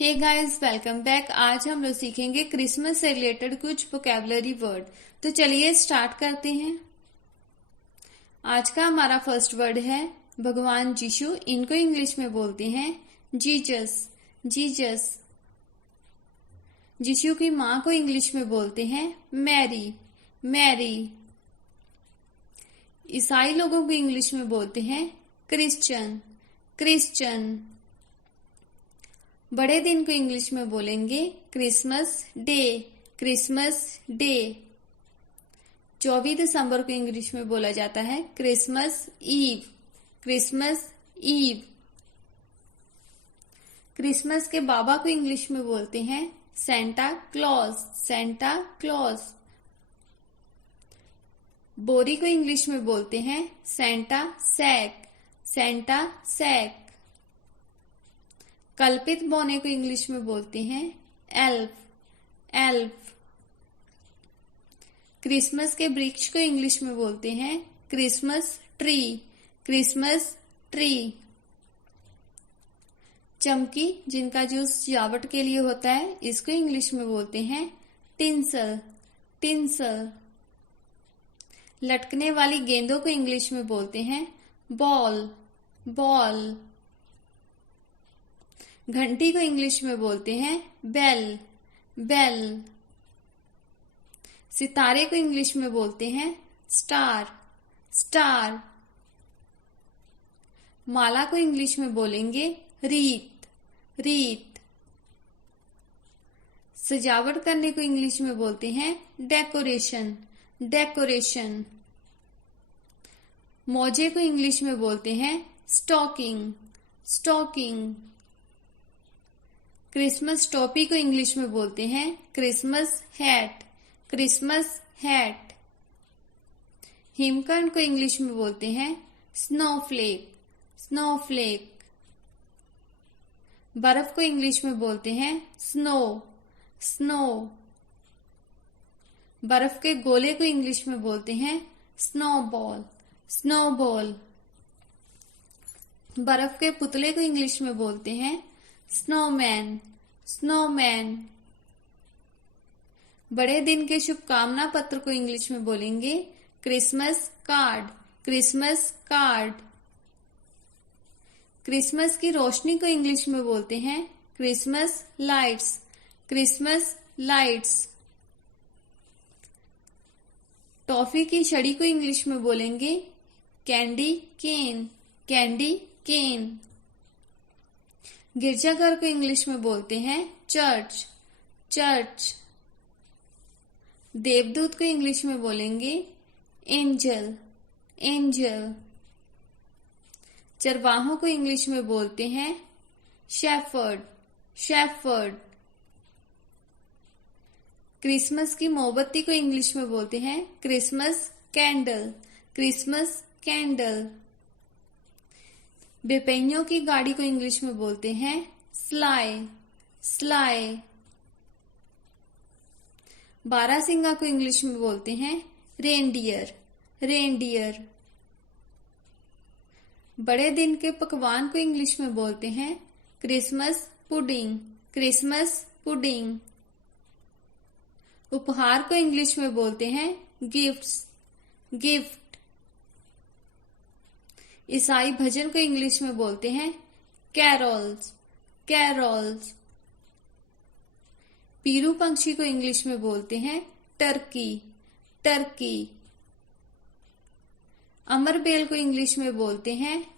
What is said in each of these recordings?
Hey guys, welcome back. आज हम लोग सीखेंगे क्रिसमस से रिलेटेड कुछ वोकैबुलरी वर्ड। तो चलिए स्टार्ट करते हैं। आज का हमारा फर्स्ट वर्ड है भगवान यीशु। इनको इंग्लिश में बोलते हैं जीजस। जीजस। यीशु की माँ को इंग्लिश में बोलते हैं मैरी। मैरी। ईसाई लोगों को इंग्लिश में बोलते हैं क्रिश्चियन। क्रिश्चियन। बड़े दिन को इंग्लिश में बोलेंगे क्रिसमस डे। Christmas day. 24 दिसंबर को इंग्लिश में बोला जाता है Christmas eve. Christmas eve. Christmas के बाबा को इंग्लिश में बोलते हैं सेंटा क्लॉज। Santa Claus. बोरी को इंग्लिश में बोलते हैं सेंटा सैक। Santa sac. कल्पित बौने को इंग्लिश में बोलते हैं एल्फ। एल्फ। क्रिसमस के वृक्ष को इंग्लिश में बोलते हैं क्रिसमस ट्री। Christmas tree. चमकी, जिनका यूज सजावट के लिए होता है, इसको इंग्लिश में बोलते हैं टिंसल। टिंसल। लटकने वाली गेंदों को इंग्लिश में बोलते हैं बॉल। बॉल। घंटी को इंग्लिश में बोलते हैं बेल। बेल। सितारे को इंग्लिश में बोलते हैं स्टार। स्टार। माला को इंग्लिश में बोलेंगे रीत। रीत। सजावट करने को इंग्लिश में बोलते हैं डेकोरेशन। डेकोरेशन। मोजे को इंग्लिश में बोलते हैं स्टॉकिंग। स्टॉकिंग। क्रिसमस टोपी को इंग्लिश में बोलते हैं क्रिसमस हैट। Christmas hat. हिमकर्ण को इंग्लिश में बोलते हैं स्नोफ्लेक। स्नोफ्लेक। बर्फ को इंग्लिश में बोलते हैं स्नो। स्नो। बर्फ के गोले को इंग्लिश में बोलते हैं स्नोबॉल। स्नोबॉल। बर्फ के पुतले को इंग्लिश में बोलते हैं स्नोमैन। स्नोमैन। बड़े दिन के शुभकामना पत्र को इंग्लिश में बोलेंगे Christmas card. Christmas card. Christmas की रोशनी को इंग्लिश में बोलते हैं Christmas lights. Christmas lights. Toffee की छड़ी को इंग्लिश में बोलेंगे कैंडी केन। कैंडी केन। गिरजाघर को इंग्लिश में बोलते हैं चर्च। चर्च। देवदूत को इंग्लिश में बोलेंगे एंजल। एंजल। चरवाहों को इंग्लिश में बोलते हैं शेफर्ड। शेफर्ड। क्रिसमस की मोमबत्ती को इंग्लिश में बोलते हैं क्रिसमस कैंडल। Christmas candle. बेपहियों की गाड़ी को इंग्लिश में बोलते हैं स्लाई। स्लाई। बारहसिंगा को इंग्लिश में बोलते हैं रेनडियर। रेनडियर। बड़े दिन के पकवान को इंग्लिश में बोलते हैं क्रिसमस पुडिंग। Christmas pudding. उपहार को इंग्लिश में बोलते हैं गिफ्ट्स। गिफ्ट। ईसाई भजन को इंग्लिश में बोलते हैं कैरोल्स। कैरोल्स। पीरू पंछी को इंग्लिश में बोलते हैं टर्की। टर्की। अमर बेल को इंग्लिश में बोलते हैं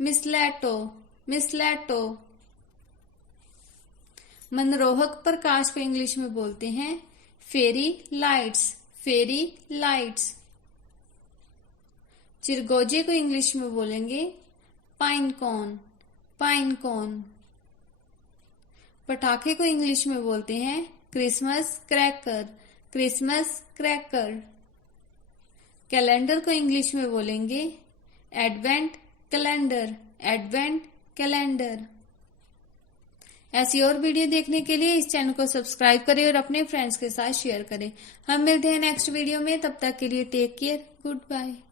मिसलैटो। मिसलैटो। मनरोहक प्रकाश को इंग्लिश में बोलते हैं फेरी लाइट्स। Fairy lights. चिरगोजे को इंग्लिश में बोलेंगे पाइन कॉन। Pine cone. पटाखे को इंग्लिश में बोलते हैं Christmas cracker. Christmas cracker. Calendar को इंग्लिश में बोलेंगे एडवेंट कैलेंडर। Advent calendar. ऐसी और वीडियो देखने के लिए इस चैनल को सब्सक्राइब करें और अपने फ्रेंड्स के साथ शेयर करें। हम मिलते हैं नेक्स्ट वीडियो में। तब तक के लिए टेक केयर। Good bye.